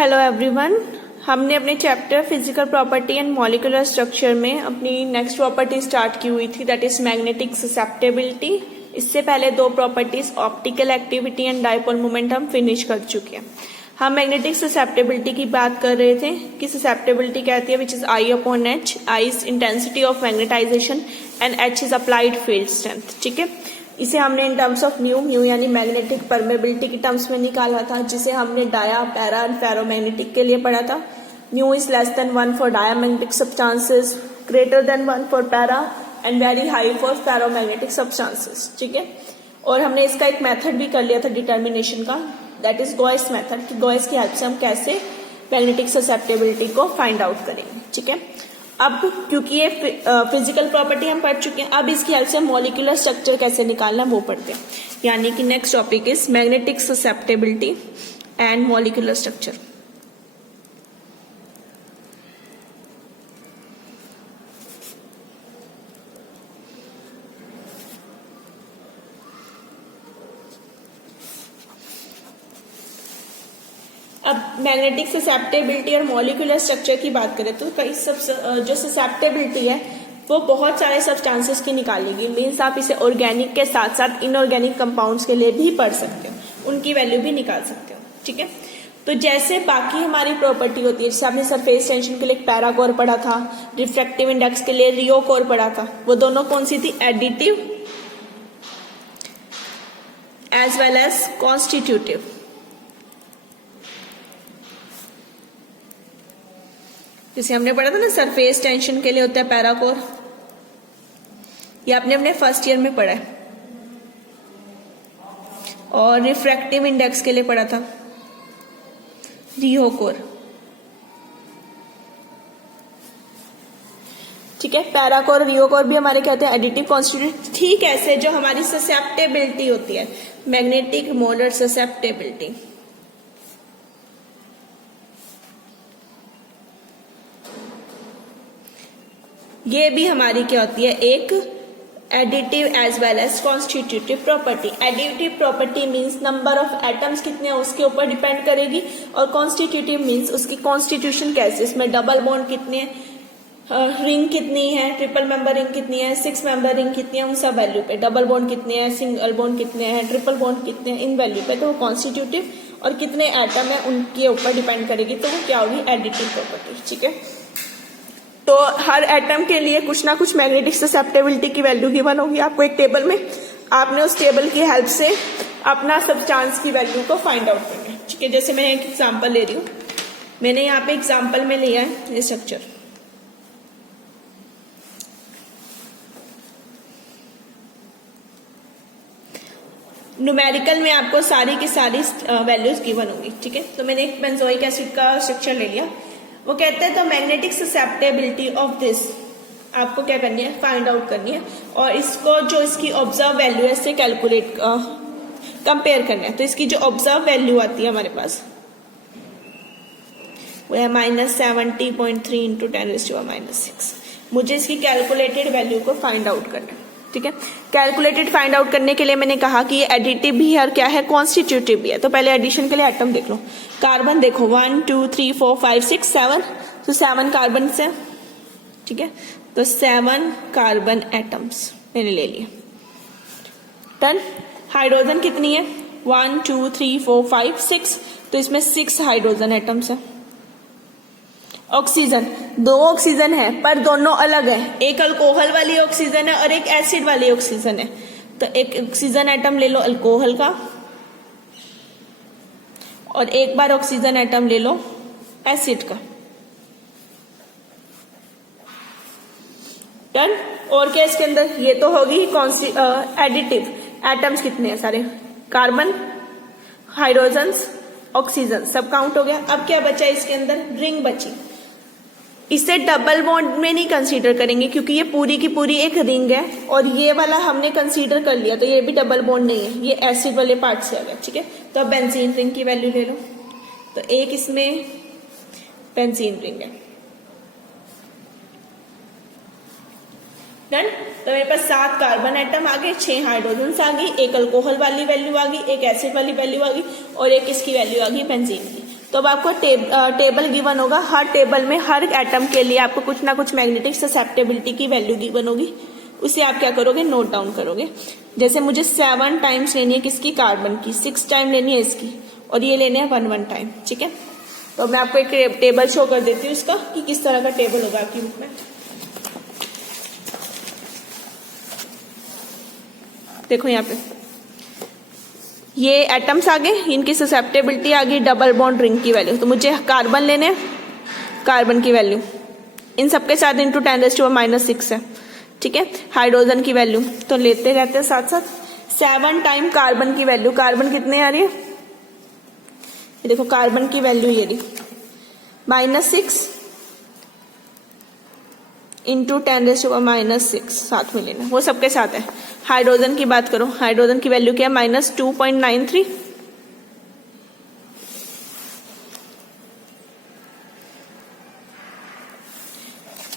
Hello everyone, हमने अपने chapter physical property and molecular structure में अपनी नेक्स्ट प्रॉपर्टी स्टार्ट की हुई थी, दैट इज मैग्नेटिक ससेप्टेबिलिटी। इससे पहले दो properties optical activity and dipole moment हम फिनिश कर चुके हैं। हम मैग्नेटिक ससेप्टेबिलिटी की बात कर रहे थे कि ससेप्टेबिलिटी कहती है which is I upon H. I is intensity of magnetization and H is applied field strength. ठीक है, इसे हमने इन टर्म्स ऑफ म्यू यानी मैग्नेटिक परमेबिलिटी की टर्म्स में निकाला था, जिसे हमने डाया, पैरा एंड फेरोमैग्नेटिक के लिए पढ़ा था। Mu is less than 1 for diamagnetic substances, greater than 1 for para and very high for ferromagnetic substances. ठीक है, और हमने इसका एक मेथड भी कर लिया था डिटर्मिनेशन का, दैट इज गॉयस मेथड, कि गॉयस की हेल्प से हम कैसे मैग्नेटिक ससेप्टेबिलिटी को फाइंड आउट करेंगे। ठीक है, अब क्योंकि ये फिजिकल प्रॉपर्टी हम पढ़ चुके हैं, अब इसकी हेल्प से मॉलिक्यूलर स्ट्रक्चर कैसे निकालना वो पढ़ते हैं। यानी कि next topic is magnetic susceptibility and molecular structure. अब मैग्नेटिक ससेप्टेबिलिटी और मॉलिक्यूलर स्ट्रक्चर की बात करें तो कई जो ससेप्टेबिलिटी है वो बहुत सारे सब्सटेंसेस की निकालेगी। मीन्स आप इसे ऑर्गेनिक के साथ साथ इनऑर्गेनिक कंपाउंड्स के लिए भी पढ़ सकते हो, उनकी वैल्यू भी निकाल सकते हो। ठीक है, तो जैसे बाकी हमारी प्रॉपर्टी होती है, जैसे आपने सरफेस टेंशन के लिए पैरा कोर पढ़ा था, रिफ्रैक्टिव इंडेक्स के लिए रियो कोर पढ़ा था, वो दोनों कौन सी थी? Additive as well as constitutive. जैसे हमने पढ़ा था ना, सरफेस टेंशन के लिए होता है पैरा कोर, ये आपने अपने फर्स्ट ईयर में पढ़ा है। और रिफ्रैक्टिव इंडेक्स के लिए पढ़ा था रियो कोर। ठीक है, पैरा कोर, रियो कोर भी हमारे कहते हैं एडिटिव कॉन्स्टिट्यूटिव। ठीक ऐसे जो हमारी ससेप्टेबिलिटी होती है, मैग्नेटिक मोलर ससेप्टेबिलिटी, ये भी हमारी क्या होती है? एक additive as well as constitutive property. Additive property means number of atoms कितने हैं उसके ऊपर डिपेंड करेगी, और कॉन्स्टिट्यूटिव मींस उसकी कॉन्स्टिट्यूशन कैसे, इसमें डबल बॉन्ड कितने हैं, रिंग कितनी है, ट्रिपल मेंबर रिंग कितनी है, 6 मेंबर रिंग कितनी है, उन सब वैल्यू पे। डबल बॉन्ड कितने हैं, सिंगल बॉन्ड कितने हैं, ट्रिपल बॉन्ड कितने हैं, इन वैल्यू पे। तो वो कॉन्स्टिट्यूटिव और कितने एटम है उनके ऊपर डिपेंड करेगी, तो वो क्या होगी? Additive property. ठीक है, तो हर एटम के लिए कुछ ना कुछ मैग्नेटिक ससेप्टेबिलिटी की वैल्यू गिवन होगी आपको एक टेबल में। आपने उस टेबल की हेल्प से अपना सब्सटेंस की वैल्यू को फाइंड आउट करना है। ठीक है, जैसे मैं एक एग्जांपल ले रही हूं, मैंने यहाँ पे एग्जांपल में लिया है ये स्ट्रक्चर। न्यूमेरिकल में आपको सारी की सारी वैल्यूज गिवन होगी। ठीक है, तो मैंने एक बेंजोइक एसिड का स्ट्रक्चर ले लिया। वो कहते हैं तो मैग्नेटिक ससेप्टेबिलिटी ऑफ दिस आपको क्या करनी है? फाइंड आउट करनी है, और इसको जो इसकी ऑब्जर्व वैल्यू है इससे कैलकुलेट कंपेयर करना है। तो इसकी जो ऑब्जर्व वैल्यू आती है हमारे पास वो है -70.3 इंटू 10⁻⁻⁶। मुझे इसकी कैलकुलेटेड वैल्यू को फाइंड आउट करना है। ठीक है, कैलकुलेटेड फाइंड आउट करने के लिए मैंने कहा कि ये एडिटिव भी है और क्या है? कॉन्स्टिट्यूटिव भी है। तो पहले एडिशन के लिए एटम देख लो। कार्बन देखो 1 2 3 4 5 6 7, तो 7 कार्बन से। ठीक है, तो 7 कार्बन एटम्स मैंने ले लिए। डन। हाइड्रोजन कितनी है? 1 2 3 4 5 6, तो इसमें 6 हाइड्रोजन एटम्स है। ऑक्सीजन, 2 ऑक्सीजन है पर दोनों अलग है, एक अल्कोहल वाली ऑक्सीजन है और एक एसिड वाली ऑक्सीजन है। तो एक ऑक्सीजन एटम ले लो अल्कोहल का, और एक बार ऑक्सीजन एटम ले लो एसिड का। डन। और क्या इसके अंदर? ये तो होगी एडिटिव। एटम्स कितने हैं? सारे कार्बन, हाइड्रोजन्स, ऑक्सीजन, सब काउंट हो गया। अब क्या बचा इसके अंदर? रिंग बची। इसे डबल बॉन्ड में नहीं कंसीडर करेंगे क्योंकि ये पूरी की पूरी एक रिंग है, और ये वाला हमने कंसीडर कर लिया, तो ये भी डबल बॉन्ड नहीं है, ये एसिड वाले पार्ट से आ गया। ठीक है, तो अब बेंजीन रिंग की वैल्यू ले लो, तो एक इसमें बेंजीन रिंग है। डन। तो मेरे पास 7 कार्बन एटम आ गए, 6 हाइड्रोजन आ गई, एक अल्कोहल वाली वैल्यू आ गई, एक एसिड वाली वैल्यू आ गई, और एक इसकी वैल्यू आ गई बेंजीन की। तो अब आपको टेबल गिवन होगा, हर टेबल में हर एटम के लिए आपको कुछ ना कुछ मैग्नेटिक ससेप्टेबिलिटी की वैल्यू गिवन होगी, उसे आप क्या करोगे, नोट डाउन करोगे। जैसे मुझे 7 टाइम्स लेनी है किसकी, कार्बन की, 6 टाइम लेनी है इसकी, और ये लेने हैं 1 टाइम, ठीक है। तो मैं आपको एक टेबल शो कर देती हूँ इसका कि किस तरह का टेबल होगा आपकी बुक में। देखो यहाँ पे ये एटम्स आ गए, इनकी ससेप्टेबिलिटी आ गई, डबल बॉन्ड रिंग की वैल्यू। तो मुझे कार्बन लेने हैं, कार्बन की वैल्यू इन सबके साथ इंटू 10⁻⁻⁶ है, ठीक है। हाइड्रोजन की वैल्यू तो लेते रहते हैं साथ साथ। 7 टाइम कार्बन की वैल्यू, कार्बन कितने आ रही है, ये देखो कार्बन की वैल्यू ये रही, -6 इंटू 10⁻⁻⁶ साथ में लेना, वो सबके साथ है। हाइड्रोजन की बात करो, हाइड्रोजन की वैल्यू क्या है, -2.93।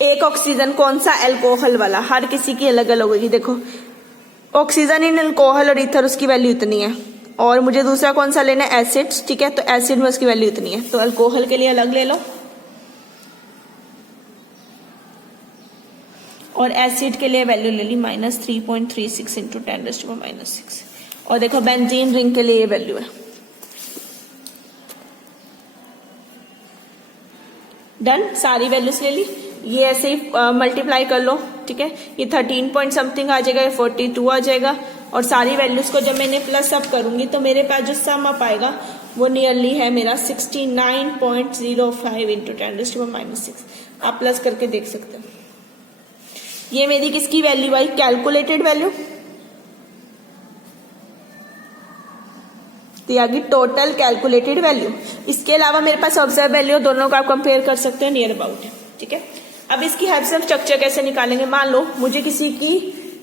एक ऑक्सीजन, कौन सा, एल्कोहल वाला, हर किसी की अलग अलग होगी। देखो ऑक्सीजन इन एल्कोहल और ईथर उसकी वैल्यू इतनी है, और मुझे दूसरा कौन सा लेना है, एसिड्स, ठीक है। तो एसिड में उसकी वैल्यू इतनी है, तो अल्कोहल के लिए अलग ले लो और एसिड के लिए वैल्यू ले ली -3.36 इंटू 10⁻⁻⁶। और देखो बेंजीन रिंग के लिए ये वैल्यू है। डन, सारी वैल्यूज ले ली, ये ऐसे ही मल्टीप्लाई कर लो, ठीक है। ये 13 पॉइंट समथिंग आ जाएगा, ये 42 आ जाएगा, और सारी वैल्यूज को जब मैंने प्लस अप करूंगी तो मेरे पास जो सम अप आएगा वो नियरली है मेरा 69.05 इंटू 10⁻⁻⁶। आप प्लस करके देख सकते हो। ये मेरी किसकी वैल्यू आई, कैलकुलेटेड वैल्यू, तो आ गई टोटल कैलकुलेटेड वैल्यू। इसके अलावा मेरे पास ऑब्जर्व वैल्यू, दोनों को आप कंपेयर कर सकते हैं नियर अबाउट, ठीक है। अब इसकी हेल्प से स्ट्रक्चर कैसे निकालेंगे, मान लो मुझे किसी की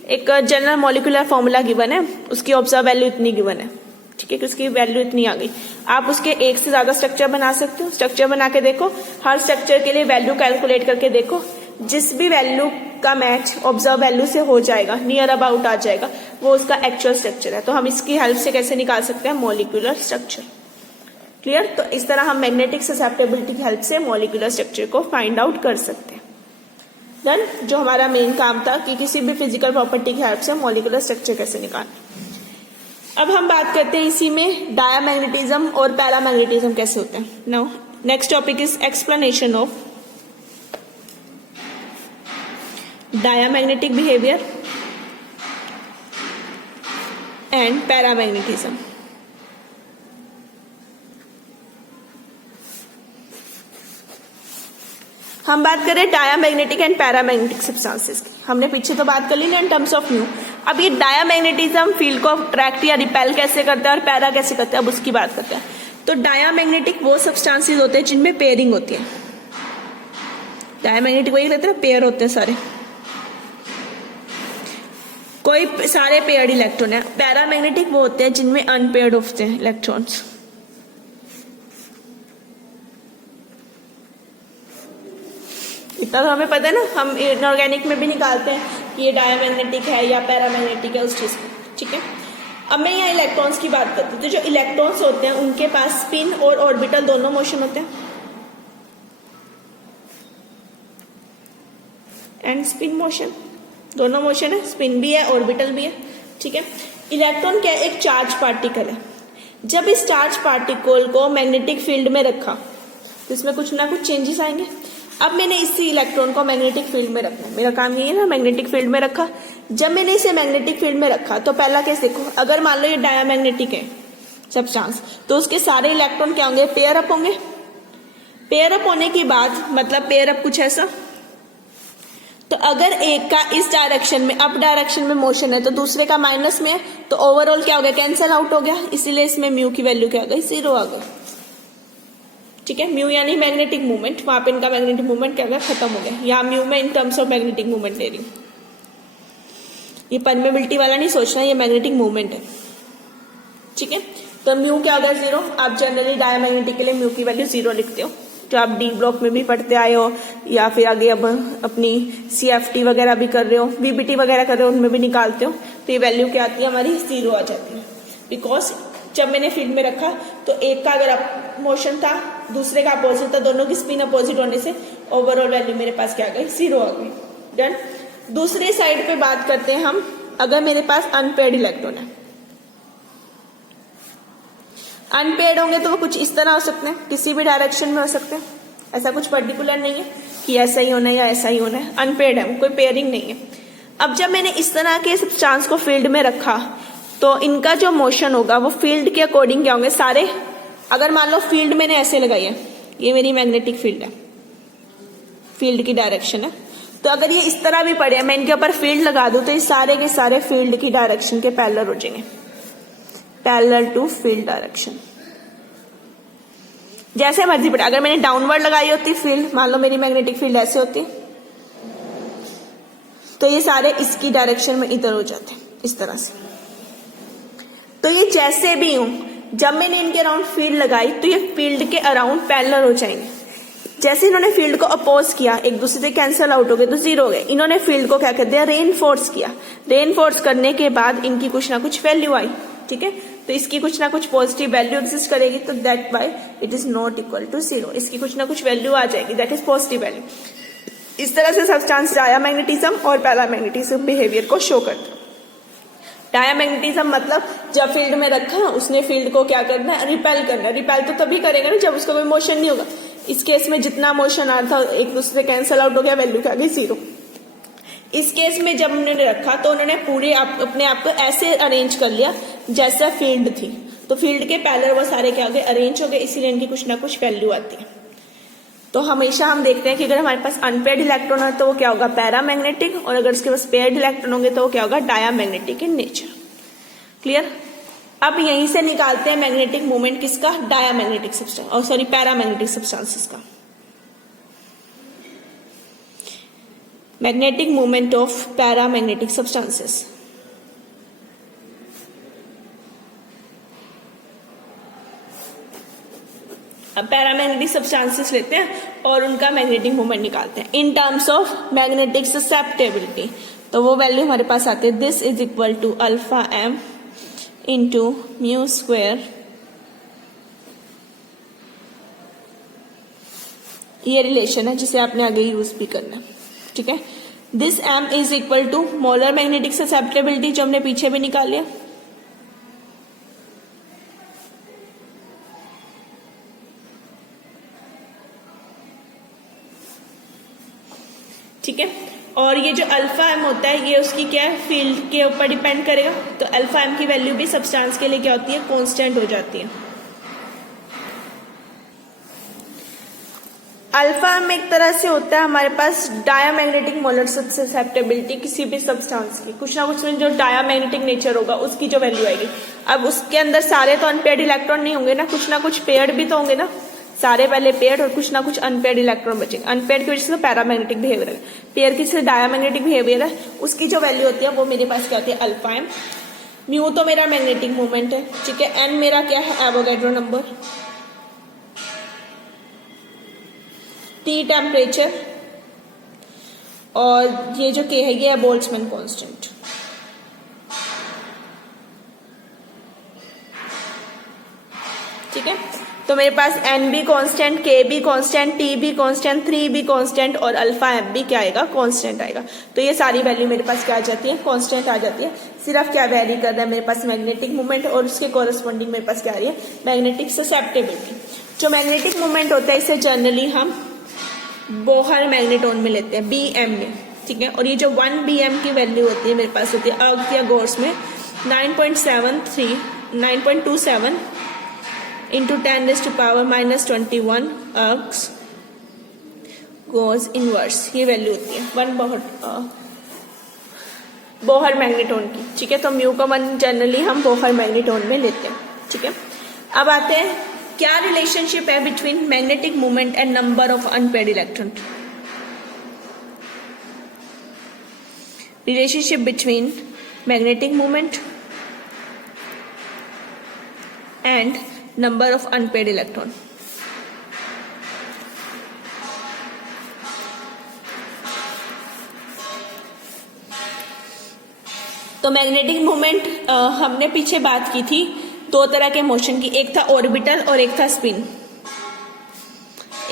एक जनरल मॉलिक्यूलर फॉर्मूला गिवन है, उसकी ऑब्जर्व वैल्यू इतनी गिवन है, ठीक है, कि उसकी वैल्यू इतनी आ गई। आप उसके एक से ज्यादा स्ट्रक्चर बना सकते हो, स्ट्रक्चर बना के देखो, हर स्ट्रक्चर के लिए वैल्यू कैलकुलेट करके देखो, जिस भी वैल्यू का मैच ऑब्जर्व वैल्यू से हो जाएगा, नियर अबाउट आ जाएगा, वो उसका एक्चुअल स्ट्रक्चर है। तो हम इसकी हेल्प से कैसे निकाल सकते हैं, मॉलिक्यूलर स्ट्रक्चर। क्लियर। तो इस तरह हम मैग्नेटिक ससेप्टेबिलिटी की हेल्प से मॉलिक्यूलर स्ट्रक्चर को फाइंड आउट कर सकते हैं। डन, जो हमारा मेन काम था कि किसी भी फिजिकल प्रॉपर्टी की हेल्प से मॉलिक्यूलर स्ट्रक्चर कैसे निकालना। अब हम बात करते हैं इसी में डायामैग्नेटिज्म और पैरामैग्नेटिज्म कैसे होते हैं। Now next topic is explanation of diamagnetic behaviour and paramagnetism. हम बात करें डायामैग्नेटिक एंड पैरामैग्नेटिक सब्सटेंसेस की। हमने पीछे तो बात कर ली ना इन टर्म्स ऑफ म्यू। अब ये डायामैग्नेटिज्म फील्ड को अट्रैक्ट या रिपेल कैसे करता है और पैरा कैसे करता है, अब उसकी बात करते हैं। तो डायामैग्नेटिक वो सब्सटेंसेस होते हैं जिनमें पेयरिंग होती है। डायामैग्नेटिक वही रहते हैं, पेयर होते हैं सारे, कोई सारे पेयर्ड इलेक्ट्रॉन है। पैरामैग्नेटिक वो होते हैं जिनमें अनपेयर्ड होते हैं इलेक्ट्रॉन्स। इतना तो हमें पता है ना, हम इनऑर्गेनिक में भी निकालते हैं कि ये डायामैग्नेटिक है या पैरामैग्नेटिक है उस चीज को, ठीक है। अब मैं यहाँ इलेक्ट्रॉन्स की बात करती हूँ। तो जो इलेक्ट्रॉन्स होते हैं उनके पास स्पिन और ऑर्बिटल दोनों मोशन होते हैं, एंड स्पिन मोशन, दोनों मोशन है, स्पिन भी है ऑर्बिटल भी है, ठीक है। इलेक्ट्रॉन क्या है, एक चार्ज पार्टिकल है। जब इस चार्ज पार्टिकल को मैग्नेटिक फील्ड में रखा तो इसमें कुछ ना कुछ चेंजेस आएंगे। अब मैंने इसी इलेक्ट्रॉन को मैग्नेटिक फील्ड में रखना, मेरा काम यही है ना, मैग्नेटिक फील्ड में रखा। जब मैंने इसे मैग्नेटिक फील्ड में रखा तो पहला केस देखो, अगर मान लो ये डायामैग्नेटिक है सब्सटेंस, तो उसके सारे इलेक्ट्रॉन क्या होंगे, पेयर अप होंगे। पेयर अप होने के बाद मतलब पेयर अप कुछ ऐसा, तो अगर एक का इस डायरेक्शन में अप डायरेक्शन में मोशन है तो दूसरे का माइनस में है, तो ओवरऑल क्या हो गया, कैंसिल आउट हो गया। इसीलिए इसमें म्यू की वैल्यू क्या आ गई, 0 आ गई, ठीक है। म्यू यानी मैग्नेटिक मूवमेंट, वहां पे इनका मैग्नेटिक मूवमेंट क्या हो गया, खत्म हो गया। यहाँ म्यू में इन टर्म्स ऑफ मैग्नेटिक मूवमेंट ले रही हूँ, ये परमेबिलिटी वाला नहीं सोचना, ये मैग्नेटिक मूवमेंट है, ठीक है। तो म्यू क्या हो गया, 0। आप जनरली डायामैग्नेटिक के लिए म्यू की वैल्यू 0 लिखते हो, जो आप डी ब्लॉक में भी पढ़ते आए हो, या फिर आगे अब अपनी CFT वगैरह भी कर रहे हो, VBT वगैरह कर रहे हो, उनमें भी निकालते हो, तो ये वैल्यू क्या आती है हमारी, 0 आ जाती है। बिकॉज जब मैंने फील्ड में रखा तो एक का अगर मोशन था, दूसरे का अपोजिट था, दोनों की स्पिन अपोजिट होने से ओवरऑल वैल्यू मेरे पास क्या आ गई, 0 आ गई। डन। दूसरे साइड पे बात करते हैं हम, अगर मेरे पास अनपेयर्ड इलेक्ट्रॉन है, अनपेयर्ड होंगे तो वो कुछ इस तरह हो सकते हैं, किसी भी डायरेक्शन में हो सकते हैं, ऐसा कुछ पर्टिकुलर नहीं है कि ऐसा ही होना है या ऐसा ही होना है, अनपेयर्ड है, कोई पेयरिंग नहीं है। अब जब मैंने इस तरह के सब्सटेंस को फील्ड में रखा तो इनका जो मोशन होगा वो फील्ड के अकॉर्डिंग क्या होंगे सारे। अगर मान लो फील्ड मैंने ऐसे लगाई है, ये मेरी मैग्नेटिक फील्ड है, फील्ड की डायरेक्शन है, तो अगर ये इस तरह भी पड़े, मैं इनके ऊपर फील्ड लगा दूं तो ये सारे के सारे फील्ड की डायरेक्शन के पैरेलल हो जाएंगे, पैरेलल टू फील्ड डायरेक्शन। जैसे मर्जी पड़े, अगर मैंने डाउनवर्ड लगाई होती फील्ड, मान लो मेरी मैग्नेटिक फील्ड ऐसे होती तो ये सारे इसकी डायरेक्शन में इधर हो जाते इस तरह से। तो ये जैसे भी हूं, जब मैंने इनके अराउंड फील्ड लगाई तो ये फील्ड के अराउंड पैरेलल हो जाएंगे। जैसे इन्होंने फील्ड को अपोज किया, एक दूसरे से कैंसिल आउट हो गए तो 0 हो गए। इन्होंने फील्ड को क्या कर दिया, रेनफोर्स किया। रेनफोर्स करने के बाद इनकी कुछ ना कुछ वैल्यू आई, ठीक है, तो इसकी कुछ ना कुछ पॉजिटिव वैल्यू एग्जिस्ट करेगी, तो that by it is not equal to 0। इसकी कुछ ना कुछ वैल्यू आ जाएगी, दैट इज पॉजिटिव वैल्यू। इस तरह से सब्सटेंस डायामैग्नेटिज्म और पैरामैग्नेटिज्म बिहेवियर को शो करता है। डायामैग्नेटिज्म मतलब जब फील्ड में रखा, उसने फील्ड को क्या करना है, रिपेल करना है। रिपेल तो तभी करेगा ना जब उसका कोई मोशन नहीं होगा। इस केस में जितना मोशन आ रहा था एक दूसरे से कैंसल आउट हो गया, वैल्यू क्या गई, 0। इस केस में जब उन्होंने रखा तो उन्होंने पूरे अपने आप को ऐसे अरेंज कर लिया जैसा फील्ड थी, तो फील्ड के पैरेलल वो सारे क्या हो गए, अरेंज हो गए, इसीलिए इनकी कुछ ना कुछ वैल्यू आती है। तो हमेशा हम देखते हैं कि अगर हमारे पास अनपेयर्ड इलेक्ट्रॉन है तो वो क्या होगा, पैरामैग्नेटिक, और अगर उसके पास पेयर्ड इलेक्ट्रॉन होंगे तो वो क्या होगा, डायामैग्नेटिक इन नेचर। क्लियर। अब यहीं से निकालते हैं मैग्नेटिक मोमेंट किसका, डायामैग्नेटिक सब्सटेंस, और सॉरी पैरामैग्नेटिक सब्सटेंसेस का। Magnetic moment of paramagnetic substances. अब पैरामैग्नेटिक सब्सटेंसेस लेते हैं और उनका मैग्नेटिक मोमेंट निकालते हैं in terms of magnetic susceptibility. तो वो वैल्यू हमारे पास आती है, this is equal to alpha M into mu square. ये रिलेशन है जिसे आपने आगे यूज भी करना है, ठीक है। This M is equal to molar magnetic susceptibility जो हमने पीछे भी निकाल लिया, ठीक है। और ये जो अल्फा एम होता है ये उसकी क्या है, फील्ड के ऊपर डिपेंड करेगा। तो अल्फा एम की वैल्यू भी सब्सटेंस के लिए क्या होती है, कांस्टेंट हो जाती है। अल्फा एम एक तरह से होता है हमारे पास डायामैग्नेटिक मोलर ससेप्टेबिलिटी किसी भी सब्सटेंस की, कुछ ना कुछ में जो डायामैग्नेटिक नेचर होगा उसकी जो वैल्यू आएगी। अब उसके अंदर सारे तो अनपेयर्ड इलेक्ट्रॉन नहीं होंगे ना, कुछ पेयर्ड भी तो होंगे ना, सारे पहले पेयर्ड और कुछ ना कुछ अनपेयर्ड इलेक्ट्रॉन बचेंगे। अनपेयर्ड की वजह से तो पैरामैग्नेटिक बिहेवियर है, पेयर की से डायामैग्नेटिक बिहेवियर है, उसकी जो वैल्यू होती है वो मेरे पास क्या होती है, अल्फा एम। म्यू तो मेरा मैग्नेटिक मोमेंट है, ठीक है। एन मेरा क्या है, एवोगैड्रो नंबर। टी टेम्परेचर, और ये जो के है ये है बोल्ट्जमैन कांस्टेंट। ठीक है, तो मेरे पास एन भी कांस्टेंट, के भी कांस्टेंट, टी भी कांस्टेंट, 3 भी कांस्टेंट और अल्फा एम भी क्या आएगा, कांस्टेंट आएगा। तो ये सारी वैल्यू मेरे पास क्या आ जाती है, कांस्टेंट आ जाती है। सिर्फ क्या वेरी कर रहा है मेरे पास, मैग्नेटिक मोमेंट, और उसके कोरस्पॉन्डिंग मेरे पास क्या आ रही है, मैग्नेटिक ससेप्टेबिलिटी। जो मैग्नेटिक मोमेंट होता है इसे जनरली हम बोहर मैग्नेटोन में लेते हैं, BM में, ठीक है। और ये जो 1 BM की वैल्यू होती है मेरे पास होती है अर्ग या गोर्स में 9.27 इंटू 10⁻⁻21 अर्ग्स गोज इनवर्स, ये वैल्यू होती है 1 बोहर मैग्नेटोन की, ठीक है। तो म्यू का 1 जनरली हम बोहर मैग्नेटोन में लेते हैं, ठीक है। अब आते हैं क्या रिलेशनशिप है between magnetic moment and number of unpaired electron. Relationship between magnetic moment and number of unpaired electron. तो मैग्नेटिक मोमेंट हमने पीछे बात की थी दो तरह के मोशन की, एक था ऑर्बिटल और एक था स्पिन।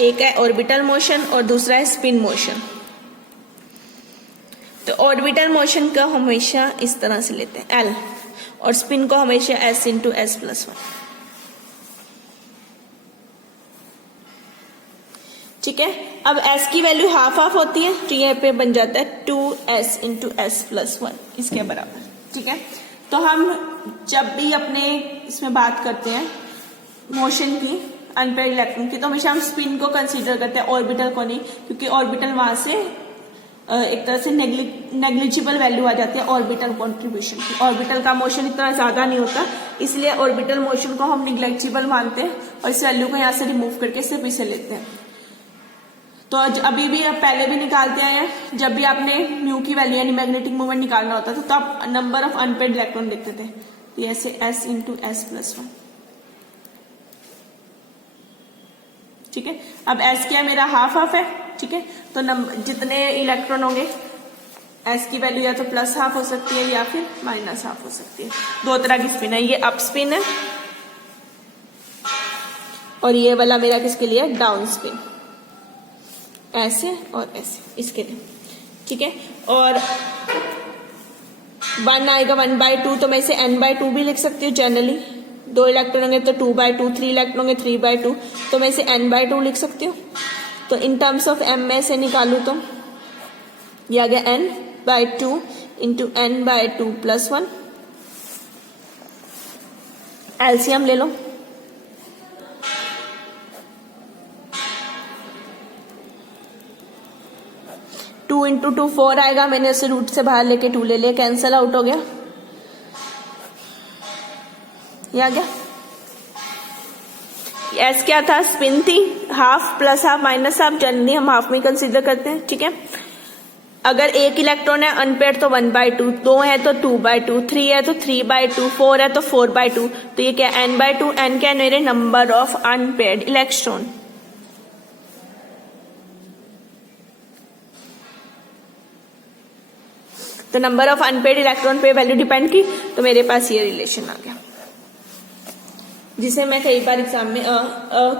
एक है ऑर्बिटल मोशन और दूसरा है स्पिन मोशन। तो ऑर्बिटल मोशन का हमेशा इस तरह से लेते हैं L, और स्पिन को हमेशा S इंटू S+1। ठीक है, अब S की वैल्यू हाफ हाफ होती है, तो यहाँ पे बन जाता है 2S इंटू S+1 इसके बराबर। ठीक है, तो हम जब भी अपने इसमें बात करते हैं मोशन की, अनपेयर्ड इलेक्ट्रॉन की, तो हमेशा हम स्पिन को कंसीडर करते हैं, ऑर्बिटल को नहीं, क्योंकि ऑर्बिटल वहां से एक तरह से नेग्लिजिबल वैल्यू आ जाती है ऑर्बिटल कंट्रीब्यूशन की। ऑर्बिटल का मोशन इतना ज्यादा नहीं होता, इसलिए ऑर्बिटल मोशन को हम निग्लेक्जिबल मानते हैं और इस वैल्यू को यहाँ से रिमूव करके सिर्फ इसे लेते हैं। तो अभी भी, अब पहले भी निकालते आए हैं, जब भी आपने म्यू की वैल्यू यानी मैग्नेटिक मोमेंट निकालना होता था तो आप नंबर ऑफ अनपेयर्ड इलेक्ट्रॉन लिखते थे, तो ऐसे S इंटू S+1। ठीक है, अब S क्या मेरा हाफ हाफ है। ठीक है, तो जितने इलेक्ट्रॉन होंगे S की वैल्यू या तो प्लस हाफ हो सकती है या फिर माइनस हाफ हो सकती है। दो तरह की स्पिन है, ये अप स्पिन है और ये वाला मेरा किसके लिए, डाउन स्पिन, ऐसे और ऐसे, इसके लिए। ठीक है, और 1 आएगा 1/2, तो मैं इसे n/2 भी लिख सकती हूँ जनरली। 2 इलेक्ट्रॉन होंगे तो 2/2, 3 इलेक्ट्रॉन होंगे 3/2, तो मैं इसे n/2 लिख सकती हूँ। तो इन टर्म्स ऑफ m में से निकालू तो ये आ गया n/2 इंटू n/2+1। एलसीएम ले लो, 2 इंटू 2 4 आएगा, मैंने उसे रूट से बाहर लेके 2 ले लिया, कैंसल आउट हो गया, ये आ गया। एस क्या था, स्पिन थी, half plus half minus half, generally हम हाफ में कंसीडर करते हैं। ठीक है, अगर एक इलेक्ट्रॉन है अनपेयर्ड तो 1/2, 2 है तो 2/2, 3 है तो 3/2, 4 है तो 4/2, तो ये क्या n/2, n क्या है मेरे नंबर ऑफ अनपेयर्ड इलेक्ट्रॉन। तो नंबर ऑफ अनपेयर्ड इलेक्ट्रॉन पे वैल्यू डिपेंड की, तो मेरे पास ये रिलेशन आ गया, जिसे मैं कई बार एग्जाम में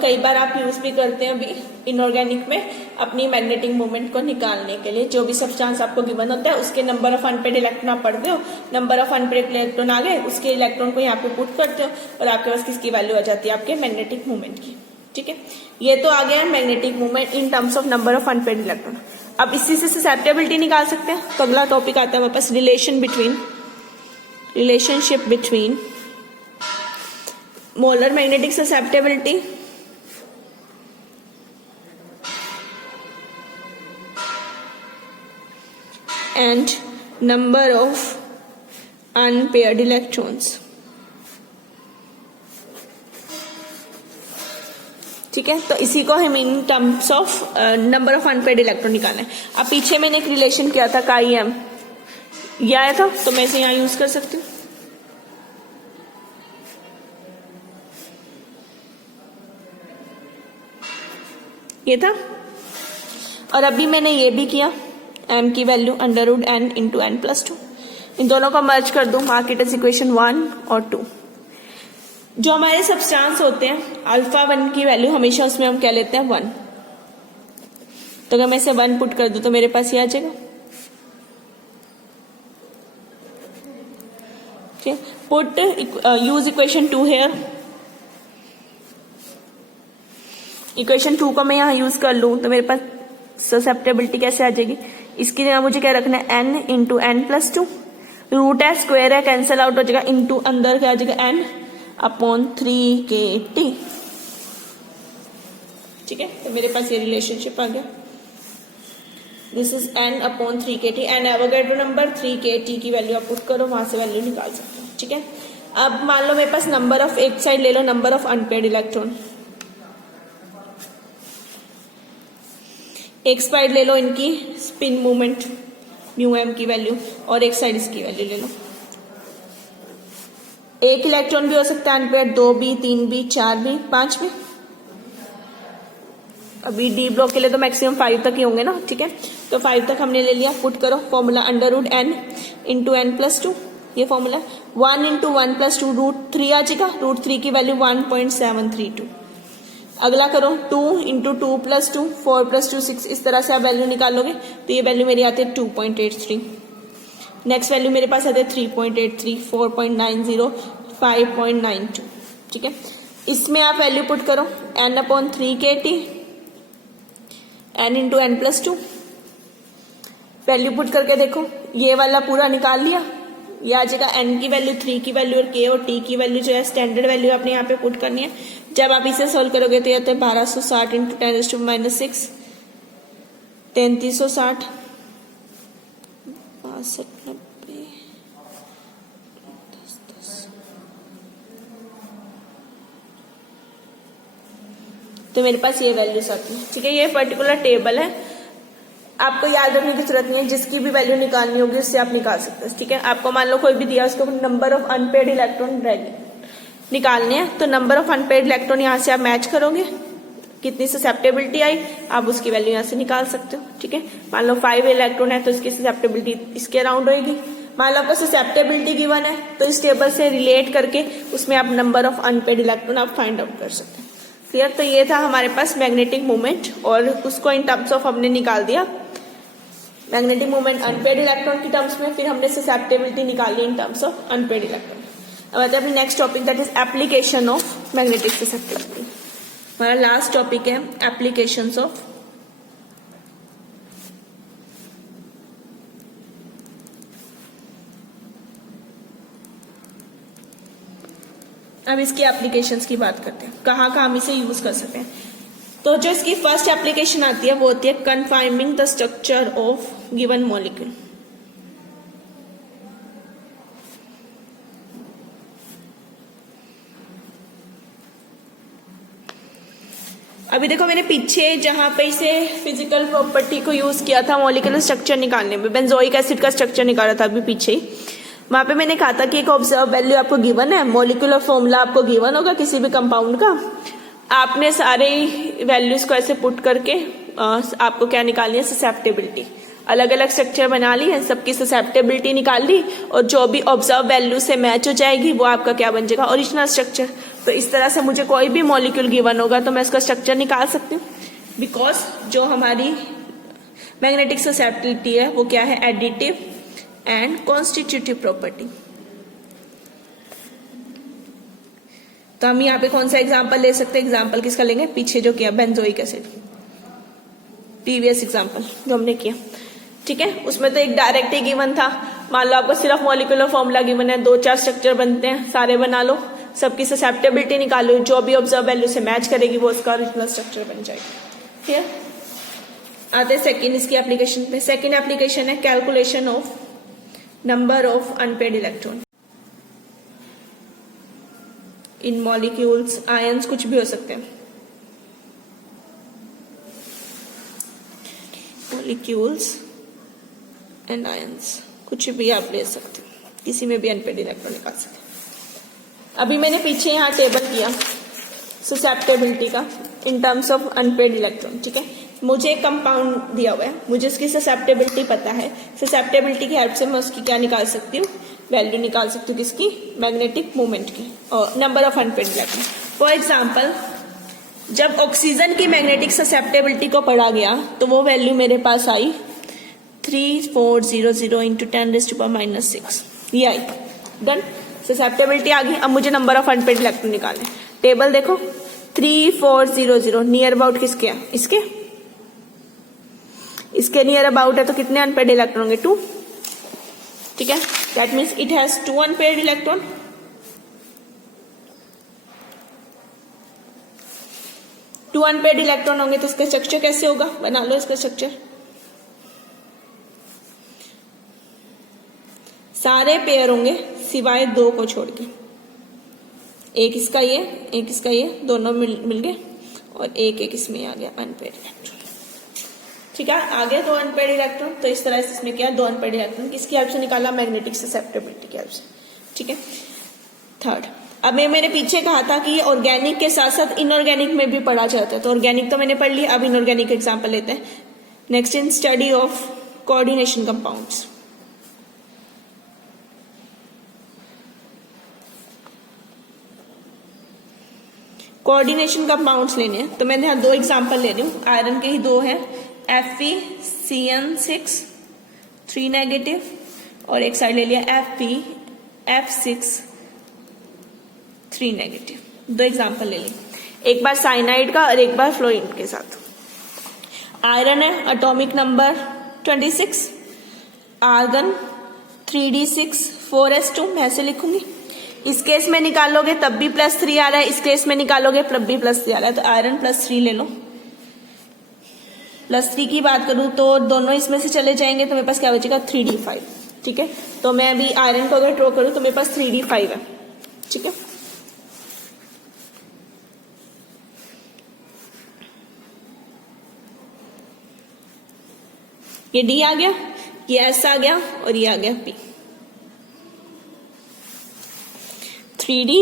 कई बार आप यूज भी करते हैं अभी इनऑर्गेनिक में अपनी मैग्नेटिक मोमेंट को निकालने के लिए। जो भी सब्सटेंस आपको गिवन होता है उसके नंबर ऑफ अनपेयर्ड इलेक्ट्रॉन आप पढ़ते हो, नंबर ऑफ अनपेयर्ड इलेक्ट्रॉन आ गए, उसके इलेक्ट्रॉन को यहाँ पे पुट करते हो और आपके पास किसकी वैल्यू आ जाती है, आपके मैग्नेटिक मोमेंट की। ठीक है, ये तो आ गया है magnetic moment in terms of number of unpaired electron. अब इसी से ससेप्टेबिलिटी निकाल सकते हैं, तो अगला टॉपिक आता है हमारे पास relationship between molar magnetic susceptibility and number of unpaired electrons. ठीक है, तो इसी को हम in terms of number of unpaired electron निकालना है। अब पीछे मैंने एक रिलेशन किया था काईएम, ये आया था, तो मैं इसे यहां यूज कर सकती हूँ। ये था, और अभी मैंने ये भी किया, m की वैल्यू √n इंटू n+2, इन दोनों को मर्ज कर दूं, मार्क इट एज इक्वेशन 1 और 2। जो हमारे सब्सटेंस होते हैं α1 की वैल्यू हमेशा उसमें हम क्या लेते हैं 1, तो अगर मैं इसे 1 पुट कर दूं तो मेरे पास ये आ जाएगा। ठीक, put use equation 2 here, equation 2 को मैं यहाँ यूज कर लूं तो मेरे पास ससेप्टेबिलिटी कैसे आ जाएगी, इसकी जगह मुझे क्या रखना है n इंटू n+2, रूट है स्क्वायर है कैंसिल आउट हो जाएगा, इंटू अंदर क्या आ जाएगा n/3kT। ठीक है, तो मेरे पास ये रिलेशनशिप आ गया, this is n/3kT, n Avogadro number, 3kT की वैल्यू आप पुट करो, वहां से वैल्यू निकाल सकते हो। ठीक है, अब मान लो मेरे पास नंबर ऑफ, एक साइड ले लो नंबर ऑफ अनपेयर्ड इलेक्ट्रॉन, एक साइड ले लो इनकी स्पिन मूवमेंट μm की वैल्यू, और एक साइड इसकी वैल्यू ले लो। एक इलेक्ट्रॉन भी हो सकता है अनपेयर्ड, 2 भी, 3 भी, 4 भी, 5 भी। अभी डी ब्लॉक के लिए तो मैक्सिमम 5 तक ही होंगे ना। ठीक है, तो 5 तक हमने ले लिया, पुट करो फॉर्मूला √n इंटू n+2, ये फॉर्मूला 1 इंटू 1 प्लस 2 √3 आ जाएगा, √3 की वैल्यू 1.732। अगला करो 2 इंटू 2 प्लस 2 4 प्लस 2 6, इस तरह से आप वैल्यू निकालोगे तो ये वैल्यू मेरी आती है 2.83। नेक्स्ट वैल्यू मेरे पास आती है 3.83, 4.90, 5.92। ठीक है, इसमें आप वैल्यू पुट करो n/3 n into n plus 2। Value put करके देखो, ये वाला पूरा निकाल लिया, ये आ जाएगा n की वैल्यू, 3 की वैल्यू और k और t की वैल्यू जो है स्टैंडर्ड वैल्यू आपने यहाँ पे पुट करनी है। जब आप इसे सोल्व करोगे तो ये आता है 1260 इंटू 10⁻⁻6, 3360, 62, 90, 10, 10। तो मेरे पास ये वैल्यूज आती है। ठीक है, ये पर्टिकुलर टेबल है, आपको याद रखने की जरूरत नहीं है, जिसकी भी वैल्यू निकालनी होगी उससे आप निकाल सकते हैं। ठीक है, आपको मान लो कोई भी दिया, उसको नंबर ऑफ अनपेड इलेक्ट्रॉन निकालने हैं, तो नंबर ऑफ अनपेड इलेक्ट्रॉन यहाँ से आप मैच करोगे, कितनी ससेप्टेबिलिटी आई आप उसकी वैल्यू यहाँ से निकाल सकते हो। ठीक है, मान लो 5 इलेक्ट्रॉन है तो इसकी ससेप्टेबिलिटी इसके अराउंड होगी। मान लो आपको ससेप्टेबिलिटी गिवन है तो इस टेबल से रिलेट करके उसमें आप नंबर ऑफ अनपेड इलेक्ट्रॉन आप फाइंड आउट कर सकते हैं। क्लियर? तो ये था हमारे पास मैग्नेटिक मोमेंट, और उसको इन टर्म्स ऑफ हमने निकाल दिया, मैग्नेटिक मोमेंट अनपेड इलेक्ट्रॉन की टर्म्स में, फिर हमने ससेप्टेबिलिटी निकाली इन टर्म्स ऑफ अनपेड इलेक्ट्रॉन। अब आते हैं अपनी next topic, that is application of magnetic susceptibility. हमारा लास्ट टॉपिक है एप्लीकेशंस ऑफ अब इसकी एप्लीकेशंस की बात करते हैं, कहाँ कहाँ हम इसे यूज कर सकते हैं। तो जो इसकी फर्स्ट एप्लीकेशन आती है वो होती है confining the structure of given molecule. अभी देखो, मैंने पीछे जहां पे इसे फिजिकल प्रॉपर्टी को यूज किया था मॉलिक्यूलर स्ट्रक्चर निकालने में, बेंजोइक एसिड का स्ट्रक्चर निकाला था अभी पीछे ही, वहां पे मैंने कहा था कि एक ऑब्जर्व वैल्यू आपको गिवन है, मॉलिक्यूलर फॉर्मूला आपको गिवन होगा किसी भी कंपाउंड का, आपने सारे वैल्यूज को ऐसे पुट करके आपको क्या निकालनी है, ससेप्टेबिलिटी। अलग अलग स्ट्रक्चर बना ली है, सबकी ससेप्टेबिलिटी निकाल ली, और जो भी ऑब्जर्व वैल्यू से मैच हो जाएगी वो आपका क्या बन जाएगा, ओरिजिनल स्ट्रक्चर। तो इस तरह से मुझे कोई भी मॉलिक्यूल गिवन होगा तो मैं इसका स्ट्रक्चर निकाल सकती हूँ, बिकॉज जो हमारी मैग्नेटिक ससेप्टेबिलिटी है वो क्या है, एडिटिव एंड कॉन्स्टिट्यूटिव प्रॉपर्टी। तो हम यहाँ पे कौन सा एग्जाम्पल ले सकते हैं, एग्जाम्पल किसका लेंगे, पीछे जो किया बेंजोइक एसिड, प्रीवियस एग्जाम्पल जो हमने किया। ठीक है, उसमें तो एक डायरेक्ट ही गिवन था, मान लो आपको सिर्फ मॉलिक्यूलर फॉर्मूला गिवन है, 2-4 स्ट्रक्चर बनते हैं, सारे बना लो, सबकी ससेप्टेबिलिटी निकालो, जो भी ऑब्जर्व वैल्यू से मैच करेगी वो उसका ओरिजिनल स्ट्रक्चर बन जाएगा। ठीक है, आते सेकेंड इसकी एप्लीकेशन पे। सेकेंड एप्लीकेशन है calculation of number of unpaired electron in molecules, ions कुछ भी हो सकते हैं, मॉलिक्यूल्स एंड आयंस कुछ भी आप ले सकते हो, किसी में भी अनपेड इलेक्ट्रॉन निकाल सकते हैं। अभी मैंने पीछे यहाँ टेबल किया ससेप्टेबिलिटी का इन टर्म्स ऑफ अनपेड इलेक्ट्रॉन। ठीक है, मुझे एक कंपाउंड दिया हुआ है, मुझे उसकी ससेप्टेबिलिटी पता है, ससेप्टेबिलिटी की हेल्प से मैं उसकी क्या निकाल सकती हूँ, वैल्यू निकाल सकती हूँ, किसकी, मैग्नेटिक मोमेंट की, और number of unpaired electron. For example, जब ऑक्सीजन की मैग्नेटिक ससेप्टेबिलिटी को पढ़ा गया तो वो वैल्यू मेरे पास आई 3400 इंटू 10⁻⁻6, ये आई, डन, ससेप्टेबिलिटी आ गई। अब मुझे नंबर ऑफ अनपेड इलेक्ट्रॉन निकालने, टेबल देखो 3400 नियर अबाउट किसके है, इसके नियर अबाउट है, तो कितने अनपेड इलेक्ट्रॉन होंगे, 2। ठीक है, that means it has 2 unpaired electron. Two unpaired electron होंगे तो इसका स्ट्रक्चर कैसे होगा, बना लो इसका स्ट्रक्चर। सारे पेयर होंगे सिवाय 2 को छोड़ के, एक इसका ये, एक इसका ये, दोनों मिल गए, और एक इसमें आ गया अनपेड इलेक्ट्रॉन। ठीक है, आगे 2 अनपेड इलेक्ट्रॉन, तो इस तरह से इसमें क्या 2 अनपेड इलेक्ट्रॉन किसकी हेल्प से निकाला, मैग्नेटिक ससेप्टेबिलिटी की हेल्प से। ठीक है, थर्ड, अब मैंने पीछे कहा था कि ऑर्गेनिक के साथ साथ इनऑर्गेनिक में भी पढ़ा जाता है, तो ऑर्गेनिक तो मैंने पढ़ लिया, अब इनऑर्गेनिक एग्जाम्पल लेते हैं। Next, in study of coordination compounds. Coordination compounds लेने हैं, तो मैंने यहाँ 2 एग्जांपल ले रही हूँ, आयरन के ही 2 हैं, FeCN6 3 नेगेटिव, और एक साइड ले लिया FeF6 3 नेगेटिव। 2 एग्जांपल ले लिए, एक बार साइनाइड का और एक बार फ्लोरीन के साथ। आयरन है atomic number 26, argon 3d6 4s2, मैं ऐसे लिखूंगी। इस केस में निकालोगे तब भी +3 आ रहा है, इस केस में निकालोगे तब भी +3 आ रहा है, तो आयरन +3 ले लो। +3 की बात करूं तो दोनों इसमें से चले जाएंगे, तो मेरे पास क्या बचेगा 3d5। ठीक है, तो मैं अभी आयरन को अगर ड्रॉ करूं तो मेरे पास 3d5 है। ठीक है, ये D आ गया, ये S आ गया और ये आ गया P। 3D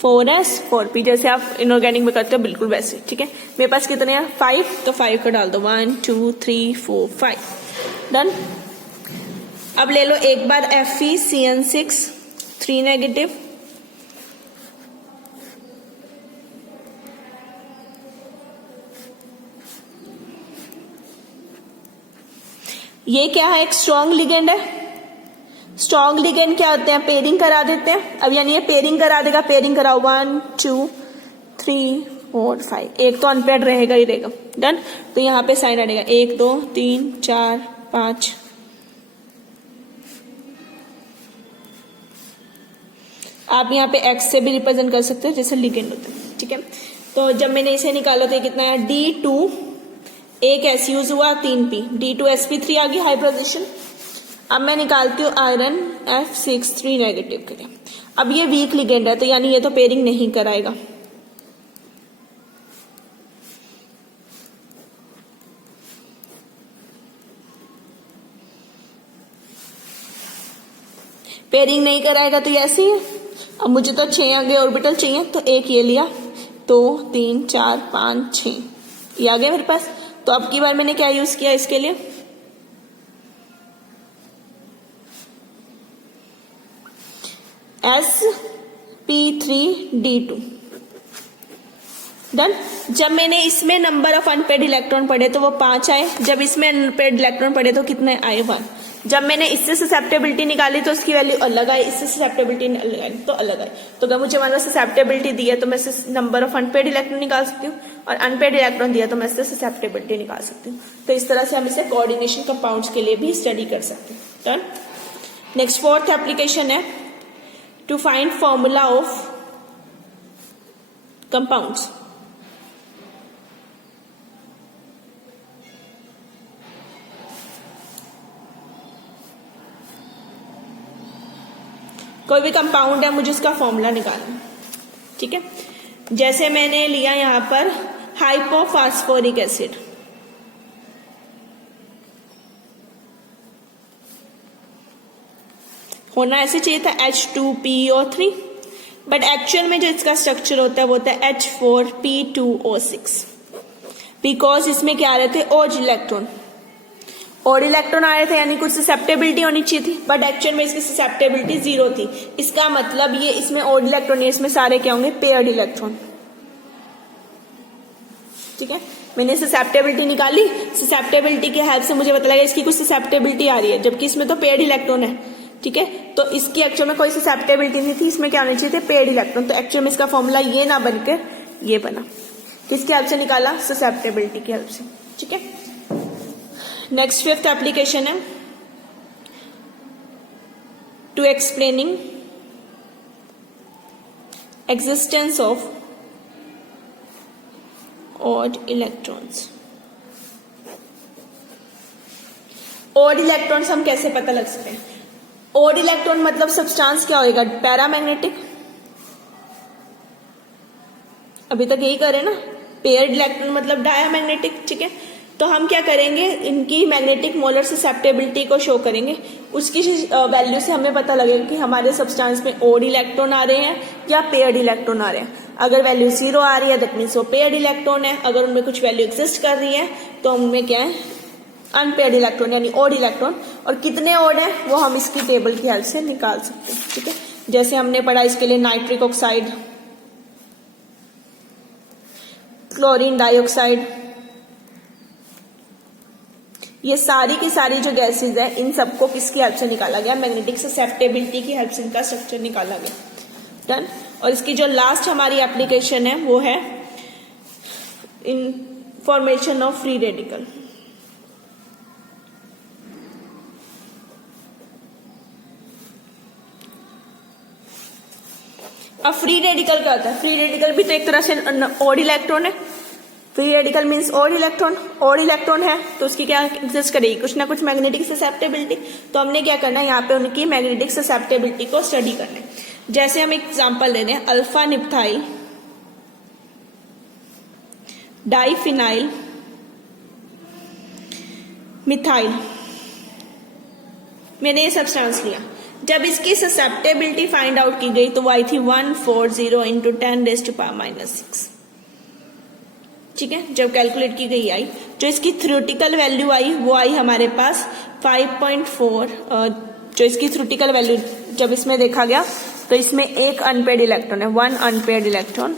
4S 4P, जैसे आप इनऑर्गेनिक में करते हो बिल्कुल वैसे। ठीक है, मेरे पास कितने हैं 5, तो 5 को डाल दो 1 2 3 4 5, डन। अब ले लो एक बार FeCN6 3 नेगेटिव, ये क्या है, एक स्ट्रॉन्ग लिगेंड है। स्ट्रॉन्ग लिगेंड क्या होते हैं, पेयरिंग करा देते हैं। अब यानी ये पेयरिंग करा देगा, पेयरिंग कराओ 1 2 3 4 5, एक तो अनपेयर्ड रहेगा ही रहेगा, डन। तो यहाँ पे साइन आएगा 1 2 3 4 5, आप यहाँ पे एक्स से भी रिप्रेजेंट कर सकते हो जैसे लिगेंड होते हैं। ठीक है, तो जब मैंने इसे निकाला तो ये कितना है D2, एक S यूज हुआ 3P, D2sp3 आ गई हाई पोजीशन। अब मैं निकालती हूँ आयरन F6 3 नेगेटिव के लिए। अब ये वीक लिगेंड है, तो यानी ये तो पेयरिंग नहीं कराएगा। पेयरिंग नहीं कराएगा तो ये ऐसे ही है। अब मुझे तो 6 आगे ऑर्बिटल चाहिए, तो एक ये लिया, 2 3 4 5 6, ये आ गया मेरे पास। तो अब की बार मैंने क्या यूज किया इसके लिए, sp3d2, डन। जब मैंने इसमें नंबर ऑफ अनपेड इलेक्ट्रॉन पढ़े तो वो 5 आए, जब इसमें अनपेड इलेक्ट्रॉन पढ़े तो कितने आए 1। जब मैंने इससे ससेप्टेबिलिटी निकाली तो उसकी वैल्यू अलग आई, इससे ससेप्टेबिलिटी निकाली तो अलग आई। तो अगर मुझे मान लो ससेप्टेबिलिटी दी है तो मैं नंबर ऑफ अनपेड इलेक्ट्रॉन निकाल सकती हूँ, और अनपेड इलेक्ट्रॉन दिया तो मैं इससे ससेप्टेबिलिटी निकाल सकती हूँ। तो इस तरह से हम इसे कोऑर्डिनेशन कंपाउंड्स के लिए भी स्टडी कर सकते हैं, डन। नेक्स्ट 4th एप्लीकेशन है to find formula of compounds. कोई भी कंपाउंड है, मुझे उसका फॉर्मूला निकालना। ठीक है, जैसे मैंने लिया यहां पर हाइपोफॉस्फोरिक एसिड, होना ऐसे चाहिए था H2PO3, बट एक्चुअल में जो इसका स्ट्रक्चर होता है वो होता है H4P2O6, बिकॉज इसमें क्या आ रहे थे ओड इलेक्ट्रॉन, ओड इलेक्ट्रॉन आ रहे थे, यानी कुछ ससेप्टेबिलिटी होनी चाहिए थी, बट एक्चुअल में इसकी ससेप्टेबिलिटी 0 थी। इसका मतलब ये इसमें ओड इलेक्ट्रॉन है, इसमें सारे क्या होंगे पेयर्ड इलेक्ट्रॉन। ठीक है, मैंने ससेप्टेबिलिटी निकाली, ससेप्टेबिलिटी के हेल्प से मुझे पता लगा इसकी कुछ ससेप्टेबिलिटी आ रही है, जबकि इसमें तो पेयर्ड इलेक्ट्रॉन है। ठीक है, तो इसकी एक्चुअल में कोई ससेप्टेबिलिटी नहीं थी, इसमें क्या होने चाहिए थे पेयर्ड इलेक्ट्रॉन। तो एक्चुअल में इसका फॉर्मूला ये ना बनकर ये बना, किसकी हेल्प से निकाला, ससेप्टेबिलिटी की हेल्प से। ठीक है, नेक्स्ट 5th एप्लीकेशन है to explaining existence of odd electrons. Odd electrons हम कैसे पता लग सकते हैं, ऑड इलेक्ट्रॉन मतलब सब्सटेंस क्या होएगा, पैरामैग्नेटिक। अभी तक यही करे ना, पेयर्ड इलेक्ट्रॉन मतलब डायामैग्नेटिक। ठीक है, तो हम क्या करेंगे, इनकी मैग्नेटिक मोलर ससेप्टेबिलिटी को शो करेंगे, उसकी वैल्यू से हमें पता लगेगा कि हमारे सब्सटेंस में ओड इलेक्ट्रॉन आ रहे हैं या पेयर्ड इलेक्ट्रॉन आ रहे हैं। अगर वैल्यू 0 आ रही है दैट मीन्स वो पेयर्ड इलेक्ट्रॉन है, अगर उनमें कुछ वैल्यू एग्जिस्ट कर रही है तो उनमें क्या है अनपेयर्ड इलेक्ट्रॉन यानी ओड इलेक्ट्रॉन। और कितने ओड है वो हम इसकी टेबल की हेल्प से निकाल सकते हैं। ठीक है, जैसे हमने पढ़ा इसके लिए नाइट्रिक ऑक्साइड क्लोरीन डाइऑक्साइड, ये सारी की सारी जो गैसेज है इन सबको किसकी हेल्प से निकाला गया, मैग्नेटिक ससेप्टेबिलिटी की हेल्प से इनका स्ट्रक्चर निकाला गया। डन। और इसकी जो लास्ट हमारी एप्लीकेशन है वो है in formation of free radical. अब फ्री रेडिकल क्या होता है, फ्री रेडिकल भी तो एक तरह से ओड इलेक्ट्रॉन है। Free radical means odd electron है तो उसकी क्या एग्जिस्ट करेगी, कुछ ना कुछ मैग्नेटिक ससेप्टेबिलिटी। तो हमने क्या करना है, यहाँ पे उनकी मैग्नेटिक ससेप्टेबिलिटी को स्टडी करना है। जैसे हम एग्जांपल ले रहे हैं, अल्फा निप्थाइल डाइफिनाइल मिथाइल, मैंने ये सब्सटेंस लिया। जब इसकी ससेप्टेबिलिटी फाइंड आउट की गई तो वो आई थी 140 इंटू 10⁻⁻⁶। ठीक है, जब कैलकुलेट की गई आई, जो इसकी थ्योरेटिकल वैल्यू आई वो आई हमारे पास 5.4। जो इसकी थ्योरेटिकल वैल्यू जब इसमें देखा गया तो इसमें एक अनपेयर्ड इलेक्ट्रॉन है, 1 अनपेयर्ड इलेक्ट्रॉन।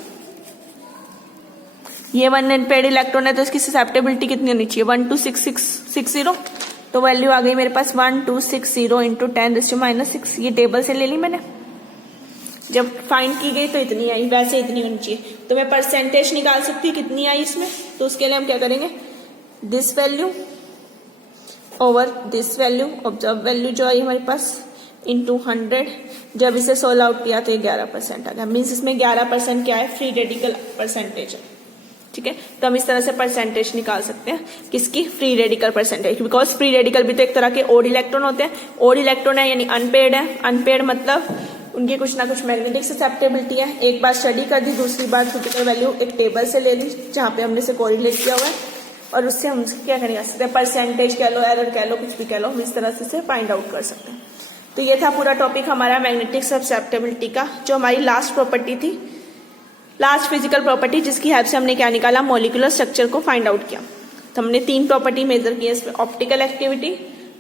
ये 1 अनपेयर्ड इलेक्ट्रॉन है तो इसकी ससेप्टेबिलिटी कितनी होनी चाहिए, 12660। तो वैल्यू आ गई मेरे पास 1260 इंटू 10⁻⁻⁶। ये टेबल से ले ली मैंने, जब फाइंड की गई तो इतनी आई, वैसे इतनी होनी चाहिए। तो मैं परसेंटेज निकाल सकती हूँ कितनी आई इसमें, तो उसके लिए हम क्या करेंगे, this value over this value, observe value जो आई हमारे पास इंटू 100। जब इसे सोल्व आउट किया तो ये 11% आ गया। मीन्स इसमें 11% क्या है, फ्री रेडिकल परसेंटेज है। ठीक है, तो हम इस तरह से परसेंटेज निकाल सकते हैं किसकी, free radical percentage. Because free radical भी तो एक तरह के ओड इलेक्ट्रॉन होते हैं। ओड इलेक्ट्रॉन है यानी अनपेयर्ड है। अनपेयर्ड मतलब उनकी कुछ ना कुछ मैग्नेटिक ससेप्टेबिलिटी है। एक बार स्टडी कर दी, दूसरी बार थ्योरेटिकल वैल्यू एक टेबल से ले ली जहां पे हमने इसे कोरिलेट किया हुआ है, और उससे हम क्या करेंगे सकते हैं, परसेंटेज कह लो, एरर कह लो, कुछ भी कह लो, हम इस तरह से इसे फाइंड आउट कर सकते हैं। तो ये था पूरा टॉपिक हमारा मैग्नेटिक ससेप्टेबिलिटी का, जो हमारी लास्ट प्रॉपर्टी थी, लास्ट फिजिकल प्रॉपर्टी, जिसकी हेल्प से हमने क्या निकाला, मॉलिक्यूलर स्ट्रक्चर को फाइंड आउट किया। तो हमने 3 प्रॉपर्टी मेजर की इसमें, optical activity,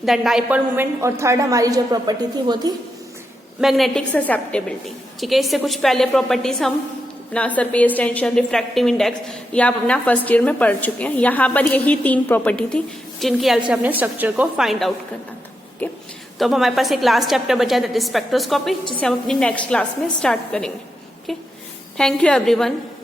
then dipole moment, और थर्ड हमारी जो प्रॉपर्टी थी वो थी मैग्नेटिक ससेप्टेबिलिटी। ठीक है, इससे कुछ पहले प्रॉपर्टीज हम अपना सरफेस टेंशन, रिफ्रैक्टिव इंडेक्स, ये आप अपना फर्स्ट ईयर में पढ़ चुके हैं। यहाँ पर यही 3 प्रॉपर्टी थी जिनकी हेल्प से अपने स्ट्रक्चर को फाइंड आउट करना था। ओके, तो अब हमारे पास एक लास्ट चैप्टर बचा है, दैट इज स्पेक्ट्रोस्कोपी, जिसे हम अपनी नेक्स्ट क्लास में स्टार्ट करेंगे। Okay, thank you everyone.